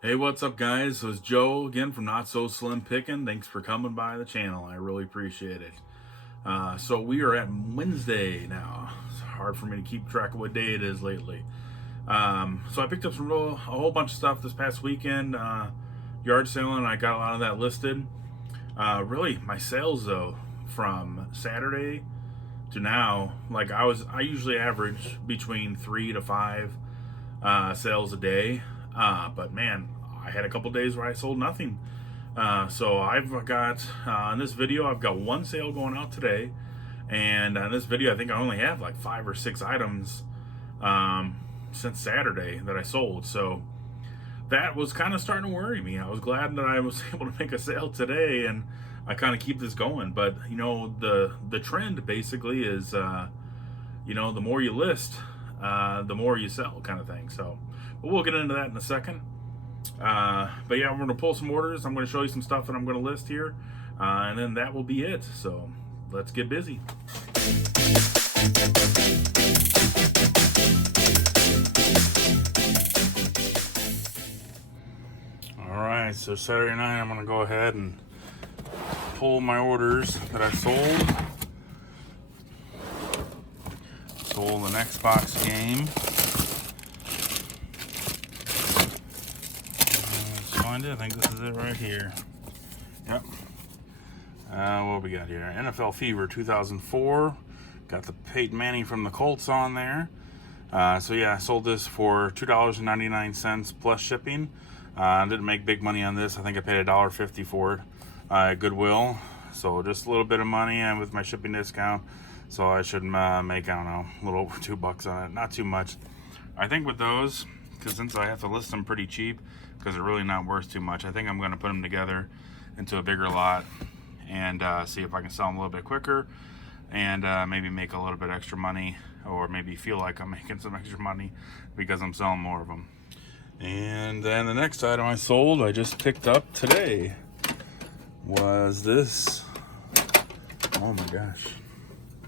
Hey, what's up, guys? So it's Joe again from NotSo Slimpickin. Thanks for coming by the channel. I really appreciate it. So we are at Wednesday now. It's hard for me to keep track of what day it is lately. So I picked up a whole bunch of stuff this past weekend, yard sailing. I got a lot of that listed. Really, my sales though from Saturday to now, like I usually average between 3 to 5 sales a day. But man, I had a couple days where I sold nothing. So I've got in this video, I've got one sale going out today, and in this video, I think I only have like 5 or 6 items since Saturday that I sold. So that was kind of starting to worry me. I was glad that I was able to make a sale today, and I kind of keep this going. But you know, the trend basically is, you know, the more you list, the more you sell, kind of thing. So, but we'll get into that in a second. But yeah, we're going to pull some orders. I'm going to show you some stuff that I'm going to list here, and then that will be it. So let's get busy. All right, so Saturday night, I'm going to go ahead and pull my orders that I sold. Sold an Xbox game. Let's find it. I think this is it right here. Yep. What we got here? NFL Fever 2004. Got the Peyton Manning from the Colts on there. So yeah, I sold this for $2.99 plus shipping. I didn't make big money on this. I think I paid $1.50 for it at Goodwill. So just a little bit of money, and with my shipping discount, so I should make, I don't know, a little over $2 on it. Not too much. I think with those, because since I have to list them pretty cheap, because they're really not worth too much, I think I'm going to put them together into a bigger lot and see if I can sell them a little bit quicker, and maybe make a little bit extra money, or maybe feel like I'm making some extra money because I'm selling more of them. And then the next item I sold, I just picked up today, was this. Oh my gosh.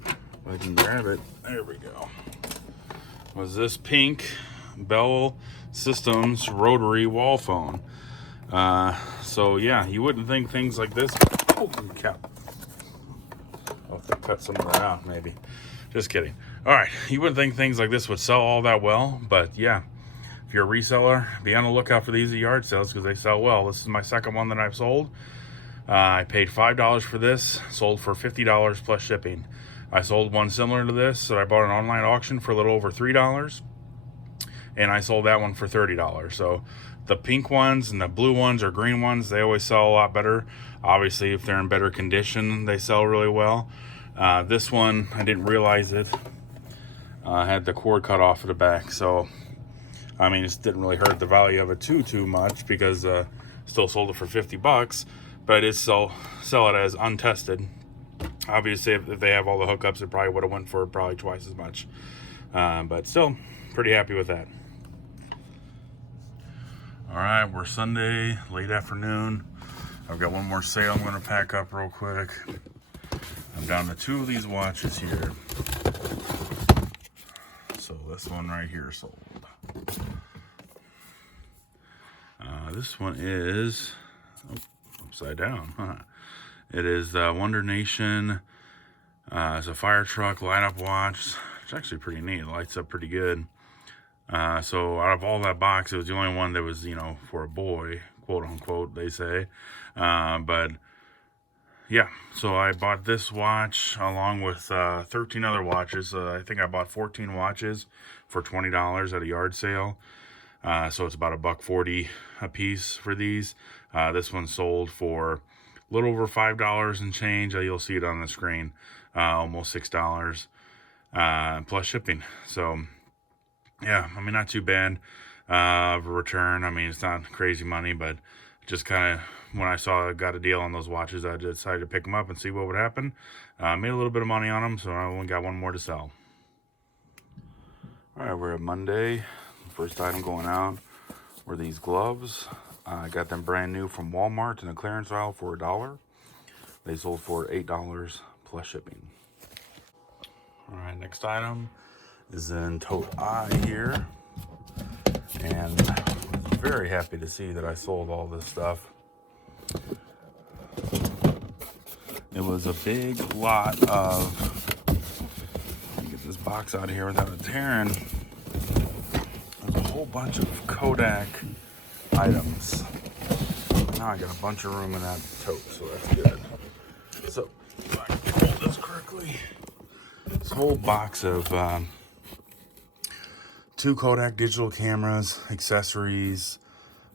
If I can grab it. There we go. Was this pink Bell Systems rotary wall phone. So yeah, you wouldn't think things like this. Oh, cow. I'll have to cut some of that out, maybe. Just kidding. All right, you wouldn't think things like this would sell all that well, but yeah. If you're a reseller, be on the lookout for these at yard sales because they sell well. This is my second one that I've sold. I paid $5 for this, sold for $50 plus shipping. I sold one similar to this that I bought an online auction for a little over $3, and I sold that one for $30. So the pink ones and the blue ones or green ones, they always sell a lot better. Obviously, if they're in better condition, they sell really well. This one, I didn't realize it. Had the cord cut off at the back, so I mean, it didn't really hurt the value of it too much because still sold it for $50, but I did sell it as untested. Obviously, if they have all the hookups, it probably would have went for probably twice as much. But still, pretty happy with that. All right, we're Sunday, late afternoon. I've got one more sale I'm going to pack up real quick. I'm down to 2 of these watches here. So this one right here sold. This one is upside down. Huh? It is Wonder Nation. It's a fire truck light up watch. It's actually pretty neat. It lights up pretty good. So out of all that box, it was the only one that was, you know, for a boy, quote unquote, they say. But yeah, so I bought this watch along with 13 other watches. I think I bought 14 watches for $20 at a yard sale. So it's about $1.40 a piece for these. This one sold for a little over $5 and change. You'll see it on the screen. Almost $6 plus shipping. So yeah, I mean, not too bad of a return. I mean, it's not crazy money, but just kind of when I saw I got a deal on those watches, I decided to pick them up and see what would happen. Made a little bit of money on them, so I only got one more to sell. All right, we're at Monday. First item going out were these gloves. I got them brand new from Walmart in a clearance aisle for $1. They sold for $8 plus shipping. All right, next item is in tote I here. And very happy to see that I sold all this stuff. It was a big lot of, let me get this box out of here without it tearing. There's a whole bunch of Kodak items. Now I got a bunch of room in that tote, so that's good. So, if I can hold this correctly, this whole box of 2 Kodak digital cameras, accessories,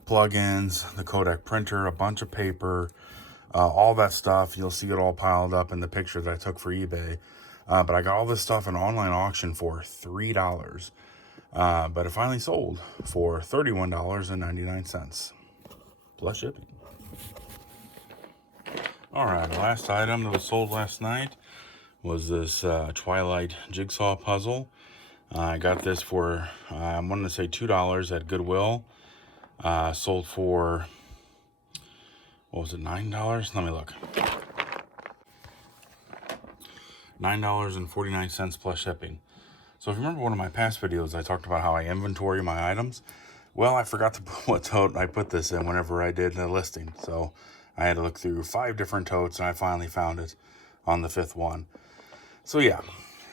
plugins, the Kodak printer, a bunch of paper, all that stuff. You'll see it all piled up in the picture that I took for eBay. But I got all this stuff in an online auction for $3. But it finally sold for $31.99 plus shipping. All right, the last item that was sold last night was this Twilight jigsaw puzzle. I got this for, I'm wanting to say $2 at Goodwill. Sold for, what was it, $9? Let me look. $9.49 plus shipping. So if you remember one of my past videos, I talked about how I inventory my items. Well, I forgot to put what tote I put this in whenever I did the listing. So I had to look through 5 different totes, and I finally found it on the 5th one. So yeah,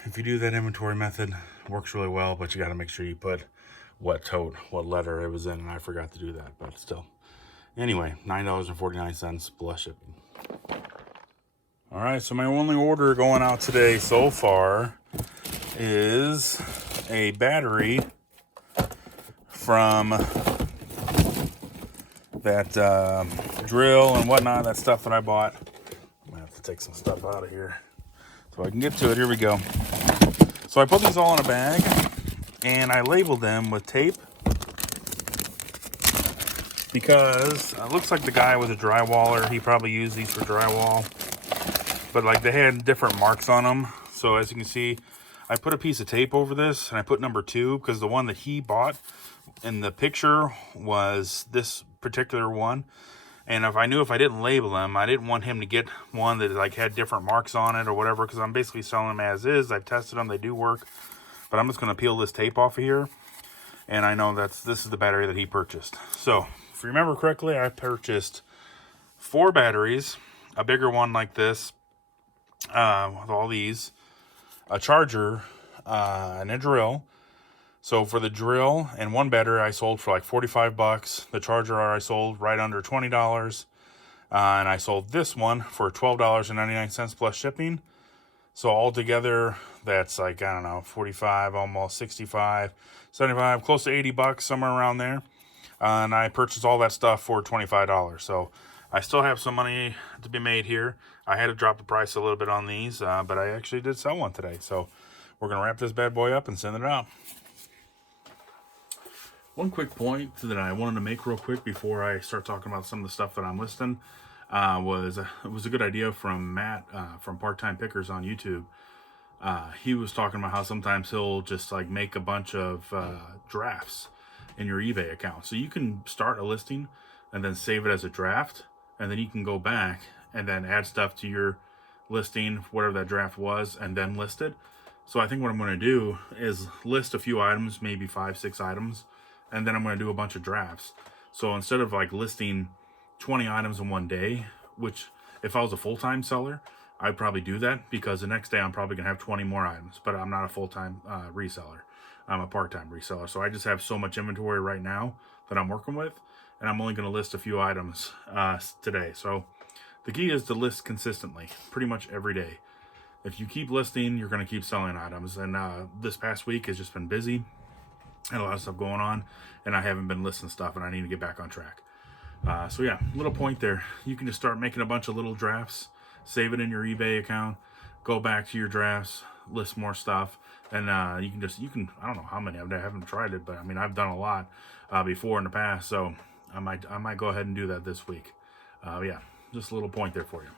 if you do that inventory method, it works really well, but you got to make sure you put what tote, what letter it was in, and I forgot to do that, but still. Anyway, $9.49 plus shipping. All right, so my only order going out today so far is a battery from that drill and whatnot, that stuff that I bought. I'm gonna have to take some stuff out of here so I can get to it. Here we go. So I put these all in a bag and I labeled them with tape because it looks like the guy was a drywaller. He probably used these for drywall, but like they had different marks on them. So as you can see, I put a piece of tape over this and I put number 2 because the one that he bought in the picture was this particular one. And if I knew if I didn't label them, I didn't want him to get one that like had different marks on it or whatever, because I'm basically selling them as is. I've tested them, they do work. But I'm just going to peel this tape off of here. And I know this is the battery that he purchased. So if you remember correctly, I purchased 4 batteries, a bigger one like this, with all these, a charger, and a drill. So for the drill and 1 battery, I sold for like 45 bucks. The charger I sold right under $20. And I sold this one for $12.99 plus shipping. So altogether, that's like, I don't know, 45, almost 65, 75, close to 80 bucks, somewhere around there. And I purchased all that stuff for $25. So I still have some money to be made here. I had to drop the price a little bit on these, but I actually did sell one today. So we're going to wrap this bad boy up and send it out. One quick point that I wanted to make real quick before I start talking about some of the stuff that I'm listing was it was a good idea from Matt from Part-Time Pickers on YouTube. He was talking about how sometimes he'll just like make a bunch of drafts in your eBay account. So you can start a listing and then save it as a draft, and then you can go back and then add stuff to your listing, whatever that draft was, and then list it. So I think what I'm going to do is list a few items, maybe 5, 6 items, and then I'm going to do a bunch of drafts. So instead of like listing 20 items in one day, which if I was a full-time seller, I'd probably do that, because the next day I'm probably going to have 20 more items, but I'm not a full-time reseller. I'm a part-time reseller. So I just have so much inventory right now that I'm working with, and I'm only going to list a few items today. So the key is to list consistently, pretty much every day. If you keep listing, you're going to keep selling items. And this past week has just been busy and a lot of stuff going on, and I haven't been listing stuff, and I need to get back on track. So yeah, little point there. You can just start making a bunch of little drafts, save it in your eBay account, go back to your drafts, list more stuff, and you can I don't know how many, I haven't tried it, but I mean, I've done a lot before in the past, so I might go ahead and do that this week. Yeah, just a little point there for you.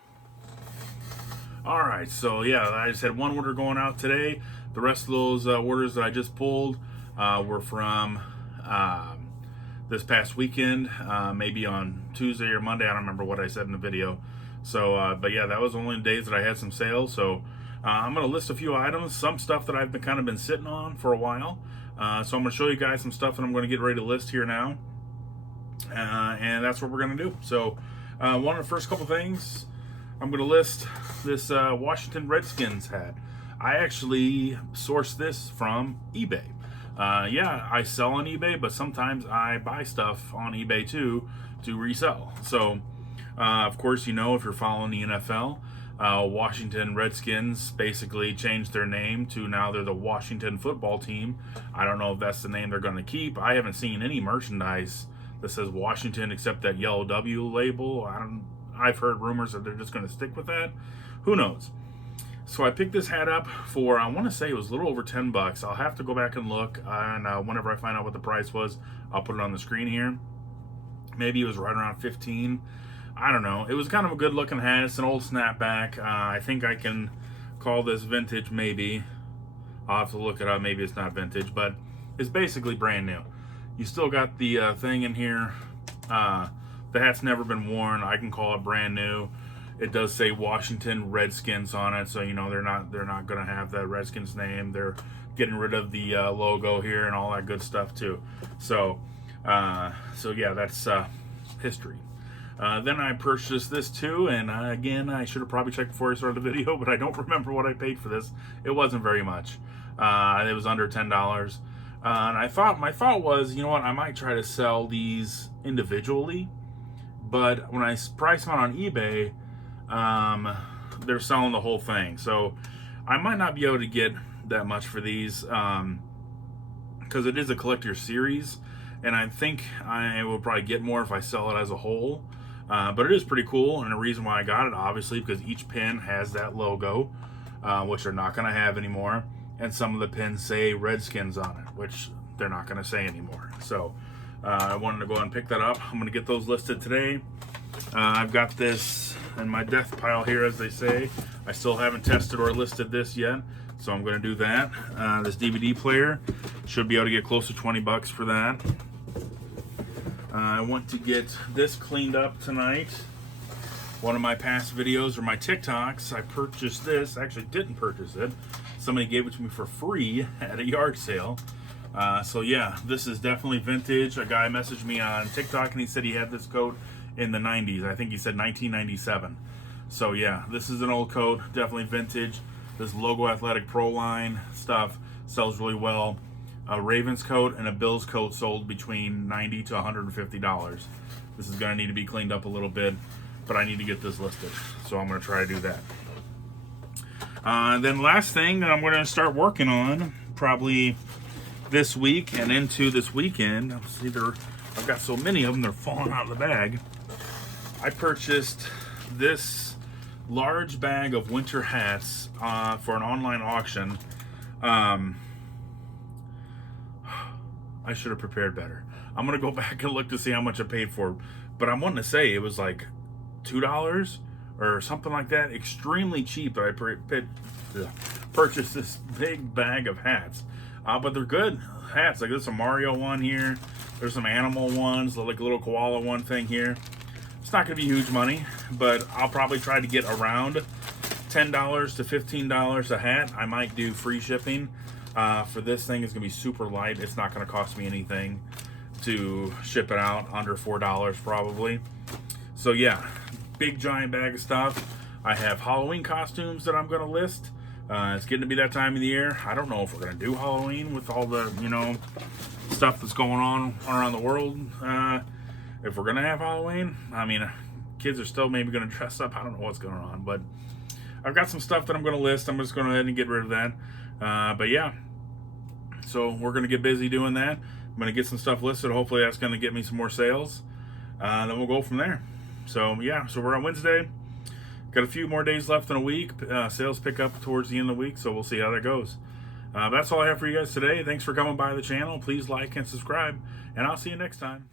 All right, so yeah, I just had 1 order going out today. The rest of those orders that I just pulled were from this past weekend, maybe on Tuesday or Monday. I don't remember what I said in the video. So, but yeah, that was the only days that I had some sales. So I'm going to list a few items, some stuff that I've kind of been sitting on for a while. So I'm going to show you guys some stuff that I'm going to get ready to list here now. And that's what we're going to do. So one of the first couple things, I'm going to list this Washington Redskins hat. I actually sourced this from eBay. Yeah, I sell on eBay, but sometimes I buy stuff on eBay too to resell. So, of course, you know, if you're following the NFL, Washington Redskins basically changed their name to now they're the Washington Football Team. I don't know if that's the name they're going to keep. I haven't seen any merchandise that says Washington except that yellow W label. I've heard rumors that they're just going to stick with that. Who knows? So I picked this hat up for, I want to say it was a little over 10 bucks. I'll have to go back and look, and whenever I find out what the price was, I'll put it on the screen here. Maybe it was right around 15. I don't know. It was kind of a good looking hat. It's an old snapback. I think I can call this vintage, maybe. I'll have to look it up. Maybe it's not vintage, but it's basically brand new. You still got the thing in here. The hat's never been worn. I can call it brand new. It does say Washington Redskins on it, so you know they're not going to have that Redskins name. They're getting rid of the logo here and all that good stuff too. So yeah, that's history. Then I purchased this too, and again, I should have probably checked before I started the video, but I don't remember what I paid for this. It wasn't very much. It was under $10. And my thought was, you know what, I might try to sell these individually, but when I price them out on eBay, they're selling the whole thing. So I might not be able to get that much for these, because it is a collector series, and I think I will probably get more if I sell it as a whole. But it is pretty cool, and the reason why I got it, obviously, because each pin has that logo, which they're not going to have anymore, and some of the pins say Redskins on it, which they're not going to say anymore. So I wanted to go ahead and pick that up. I'm going to get those listed today. I've got this in my death pile here, as they say. I still haven't tested or listed this yet, so I'm going to do that. This DVD player, should be able to get close to 20 bucks for that. I want to get this cleaned up tonight. One of my past videos or my TikToks, I purchased this. Actually didn't purchase it. Somebody gave it to me for free at a yard sale. So yeah, this is definitely vintage. A guy messaged me on TikTok and he said he had this coat in the 90s. I think he said 1997. So yeah, this is an old coat, definitely vintage. This Logo Athletic Pro line stuff sells really well. A Ravens coat and a Bills coat sold between $90 to $150. This is gonna need to be cleaned up a little bit, but I need to get this listed. So I'm gonna try to do that. Then last thing that I'm gonna start working on probably this week and into this weekend. See, I've got so many of them, they're falling out of the bag. I purchased this large bag of winter hats for an online auction. I should have prepared better. I'm gonna go back and look to see how much I paid for, but I'm wanting to say it was like $2 or something like that. Extremely cheap that I purchased this big bag of hats. But they're good hats. Like there's a Mario one here. There's some animal ones, like a little koala one thing here. It's not gonna be huge money, but I'll probably try to get around $10 to $15 a hat. I might do free shipping. For this thing, it's gonna be super light. It's not gonna cost me anything to ship it out, under $4 probably. So yeah, big giant bag of stuff. I have Halloween costumes that I'm gonna list. It's getting to be that time of the year. I don't know if we're gonna do Halloween with all the, you know, stuff that's going on around the world. If we're gonna have Halloween, I mean, kids are still maybe gonna dress up. I don't know what's going on, but I've got some stuff that I'm gonna list. I'm just gonna go ahead and get rid of that. But yeah, so we're gonna get busy doing that. I'm gonna get some stuff listed. Hopefully that's gonna get me some more sales. Then we'll go from there. So yeah, so we're on Wednesday. Got a few more days left in a week. Sales pick up towards the end of the week, so we'll see how that goes. That's all I have for you guys today. Thanks for coming by the channel. Please like and subscribe, and I'll see you next time.